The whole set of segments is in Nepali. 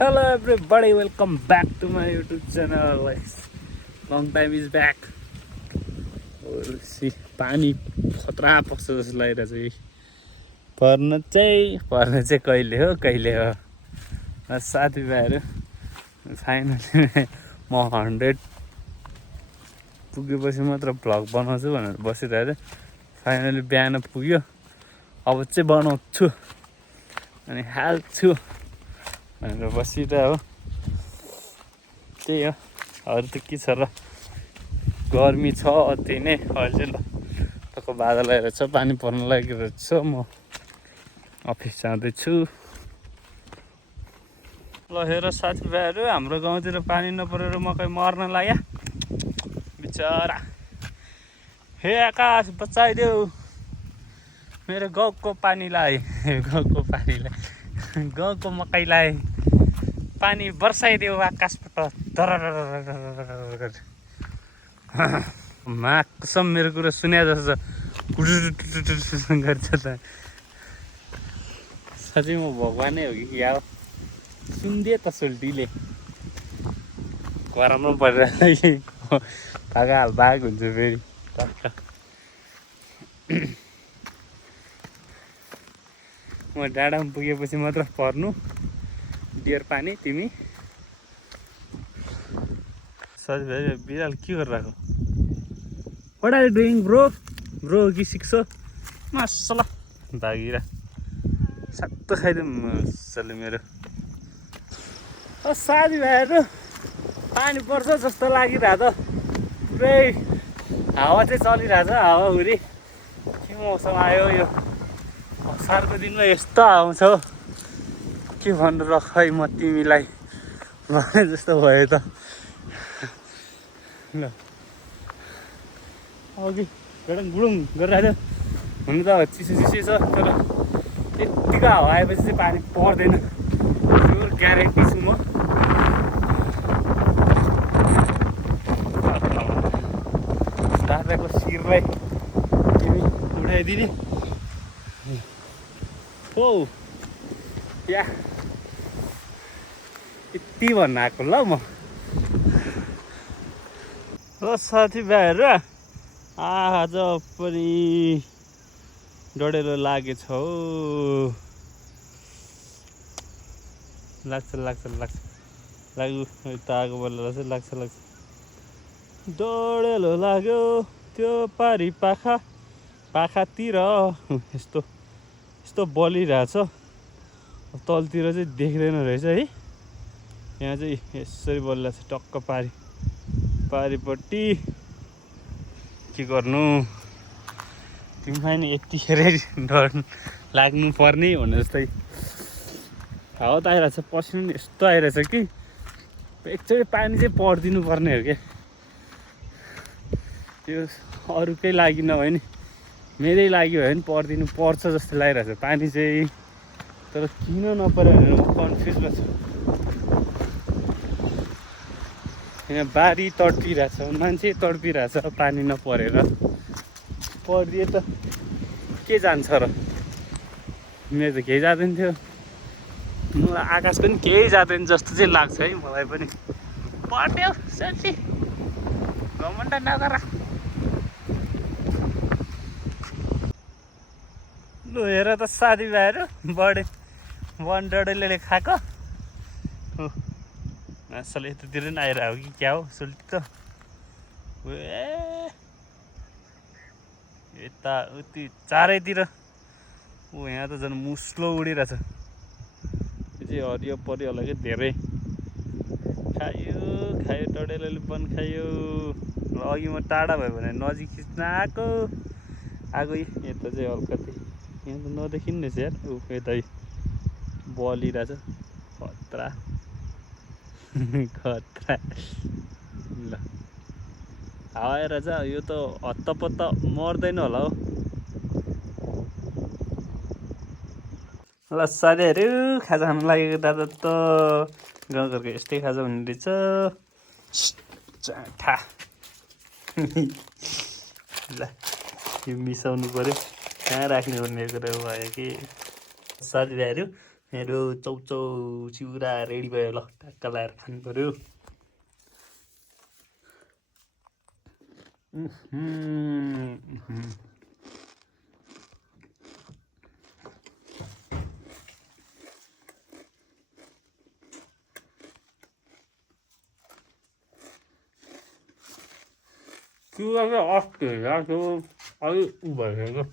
Hello everybody, welcome back to my YouTube channel. Long time is back. पानी खतरा पर्छ जस्तो लागिरहेछ कि पर्न चाहिँ कहिले हो साथीभाइहरू फाइनली म 100 पुगेपछि मात्र भ्लग बनाउँछु भनेर बसिरहेको फाइनली बिहान पुग्यो अब चाहिँ बनाउँछु अनि हाल्छु भनेर बसिरहेको हो त्यही हो अरू त के छ र गर्मी छ अति नै अहिले ल तको बादल आएर छ पानी पर्न लागिरहेको छ म अफिस जाँदैछु ल हेर साथीभाइहरू हाम्रो गाउँतिर पानी नपरेर मकै मर्न लाग्यो बिचरा हे आकाश बचाइदेऊ मेरो गाउँको पानीलाई गाउँको मकैलाई पानी बर्साइदेऊ आकाशबाट मा कसम मेरो कुरा सुने जस्तो गर्छ त साँच्चै म भगवानै हो कि क्या हो सुनिदिए त सोल्टीले गरममा परिरहेको भाग हुन्छ फेरि टक्क म डाँडामा पुगेपछि मात्र पर्नु डियर पानी तिमी साथीभाइ बिराल के गरिरहेको What are you doing bro कि सिक्छ मासला भागिरा सातो खाइदिउँ मजाले मेरो साथीभाइहरू पानी पर्छ जस्तो लागिरहेको त पुरै हावा चाहिँ चलिरहेछ हावाहुरी के मौसम आयो यो असारको दिनमा यस्तो आउँछ के भन्नु र खै म तिमीलाई भने जस्तो भयो त ल अघि गडङ गुडुङ गरिरहेको थियो हुनु त चिसो छ तर यत्तिको हावा आएपछि चाहिँ पानी पर्दैन त्यो ग्यारेन्टी छु म दादाको शिरलाई तिमी उठाइदिने हो या यति भन्न आएको ल म ल साथीभाइहरू आज पनि डढेलो लागेछ हौ लाग्छ लाग्नु त आगो बल्ल लाग्छ डढेलो लाग्यो त्यो पारी पाखातिर यस्तो बलिरहेछ तलतिर चाहिँ देख्दैन रहेछ है यहाँ चाहिँ यसरी बलिरहेछ टक्क पारिपट्टि के गर्नु तिमीलाई नि यतिखेरै डर लाग्नु पर्ने भने जस्तै हावा त आइरहेछ पसिना नि यस्तो आइरहेछ कि एकचोटि पानी चाहिँ पर्दिनु पर्ने हो क्या त्यो अरूकै लागि नभए नि मेरै लागि भयो भने पर्दिनु पर्छ जस्तो लागिरहेछ पानी चाहिँ तर किन नपऱ्यो भनेर म कन्फ्युजमा छु यहाँ बारी तडपिरहेछ मान्छे तडपिरहेछ पानी नपरेर परिदिए त के जान्छ र मेरो त केही जाँदैन थियो मलाई आकाश पनि केही जाँदैन जस्तो चाहिँ लाग्छ है मलाई पनि पट्यो साँच्ची घमण्ड नगर लु हेर त साथीभाइहरू वन डडेले खाएको असल यतातिर नि आइरहेको कि क्या हो सोल्टी त यता उति चारैतिर यहाँ त झन् मुस्लो उडिरहेछ यो चाहिँ हरियो परियो होला कि धेरै खायो डडेलोले पनि खायो अघि म टाढा भयो भने नजिक खिच्न आएको यता चाहिँ हल्कति यहाँ त नदेखिने रहेछ यार यता बलिरहेछ खतरा ल आएर जा यो त हत्तपत्त मर्दैन होला हौ ल साथीहरू खाजा खानु लागेको दादा त गाउँघरको यस्तै खाजा हुने रहेछ चाठा ल यो मिसाउनु पर्यो कहाँ राख्ने भन्ने कुरा भयो कि साथीभाइहरू मेरो चौचौ चिउरा रेडी भयो ल टक्क लाएर खानु पर्यो चिउरा चाहिँ अस्ति ल्याएको अलि उ भइसक्यो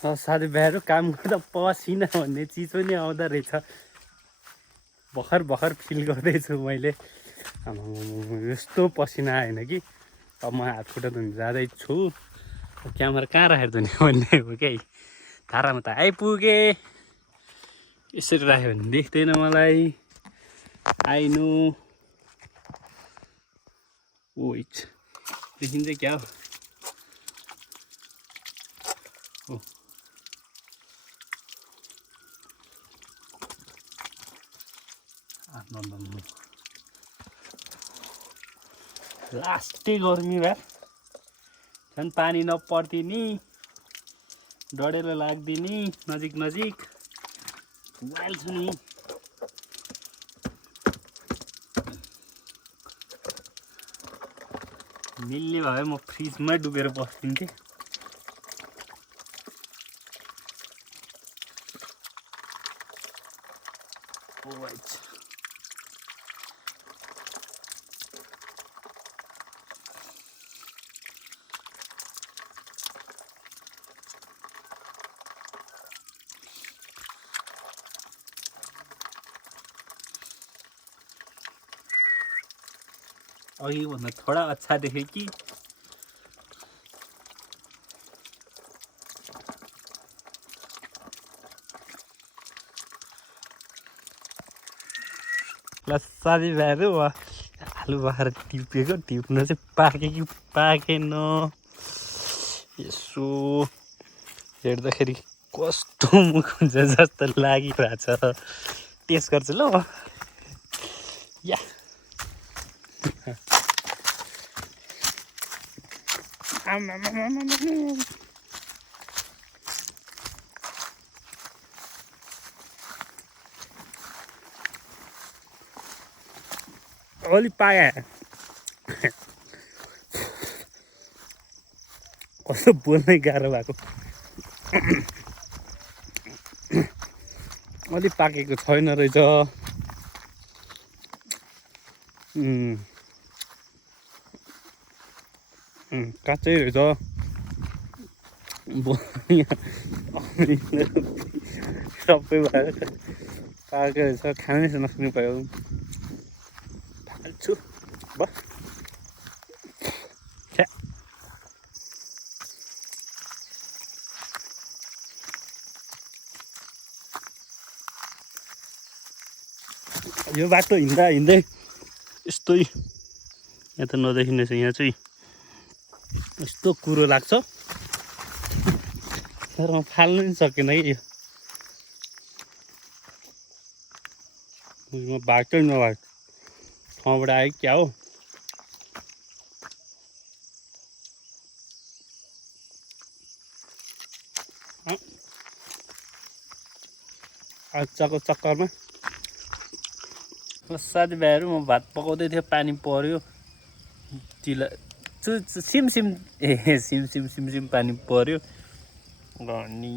साथीभाइहरू काम गर्दा पसिना भन्ने चिज पनि आउँदो रहेछ भर्खर भर्खर फिल गर्दैछु मैले यस्तो पसिना आएन कि अब म हात खुट्टा धुन जाँदैछु क्यामेरा कहाँ राखेर धुने भन्ने हो क्या धारामा त आइपुगेँ यसरी राख्यो भने देख्दैन मलाई आइनु ओइट देखिन्छ क्या हो लास्टै गर्मी भए झन् पानी नपर्दिनी डढेलो लाग्दिनी नजिक नजिक वाइल छु नि मिल्ने भए म फ्रिजमै डुबेर बस्दिन्थेँ अघि भन्दा थोडा अच्छा देखे कि साथीभाइहरू आलु भर्खर टिपेको टिप्न चाहिँ पाके कि पाकेन यसो हेर्दाखेरि कस्तो मुख हुन्छ जस्तो लागिरहेको छ टेस्ट गर्छु ल या अलि पाए कस्तो बोल्नै गाह्रो भएको अलि पाकेको छैन रहेछ काँचै रहेछ सबै भएर पाकेको रहेछ खानै नखानु पायो फाल्छु बस यो बाटो हिँड्दा हिँड्दै यस्तै यहाँ त नदेखिने छ यहाँ चाहिँ यस्तो कुरो लाग्छ तर म फाल्नु नि सकेन कि यो म बाटै नभएको ठाउँबाट आयो क्या हो आजको चक्करमा साथीभाइहरू म भात पकाउँदै थियो पानी पर्यो चिला सिमसिम सिमसिम पानी पर्यो अनि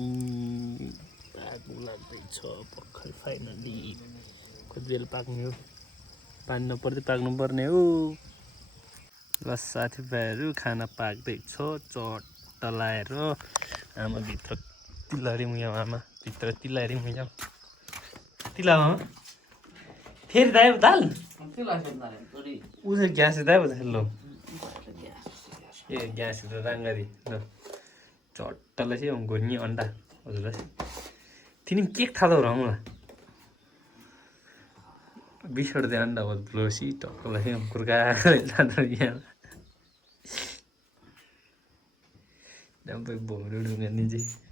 पाक्नु लाग्दैछ भर्खर फाइनली कति बेला पाक्ने हो पानी नपर्दै पाक्नुपर्ने हो ल साथीभाइहरू खाना पाक्दैछ चट्ट लाएर आमाभित्र तिलहरी मुयाउ आमा भित्र तिलहरी मुयाउ तिलामा फेरि दायो दाल ऊ चाहिँ ग्यास दायो ल ए ग्यास राङ्गारी ल चट्टलाई चाहिँ घुर्नी अन्डा हजुरलाई तिमी के थाहा र मलाई Bisa dan dapat belosi tok kalau yang kurga sadarian. Sampai bodoh dengan ini sih.